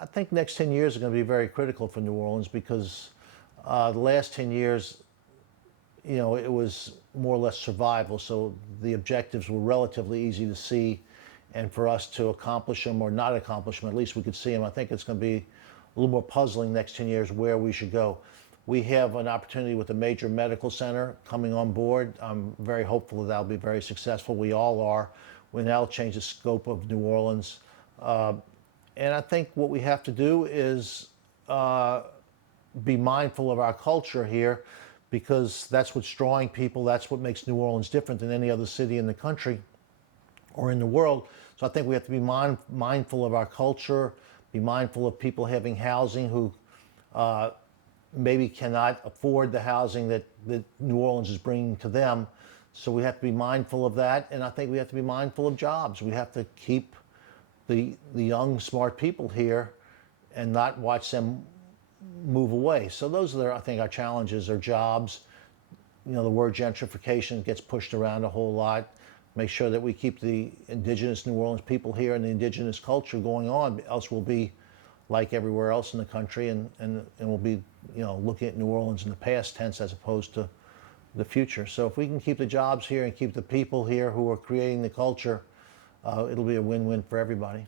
I think next 10 years are going to be very critical for New Orleans because the last 10 years, it was more or less survival. So the objectives were relatively easy to see, and for us to accomplish them or not accomplish them, at least we could see them. I think it's going to be a little more puzzling next 10 years where we should go. We have an opportunity with a major medical center coming on board. I'm very hopeful that that'll be very successful. We all are. We now change the scope of New Orleans. And I think what we have to do is be mindful of our culture here, because that's what's drawing people. That's what makes New Orleans different than any other city in the country or in the world. So I think we have to be mindful of our culture, be mindful of people having housing who maybe cannot afford the housing that New Orleans is bringing to them. So we have to be mindful of that. And I think we have to be mindful of jobs. We have to keep the young, smart people here and not watch them move away. So those are, I think, our challenges are jobs. The word gentrification gets pushed around a whole lot. Make sure that we keep the indigenous New Orleans people here and the indigenous culture going on, else we'll be like everywhere else in the country, and we'll be, looking at New Orleans in the past tense as opposed to the future. So if we can keep the jobs here and keep the people here who are creating the culture, it'll be a win-win for everybody.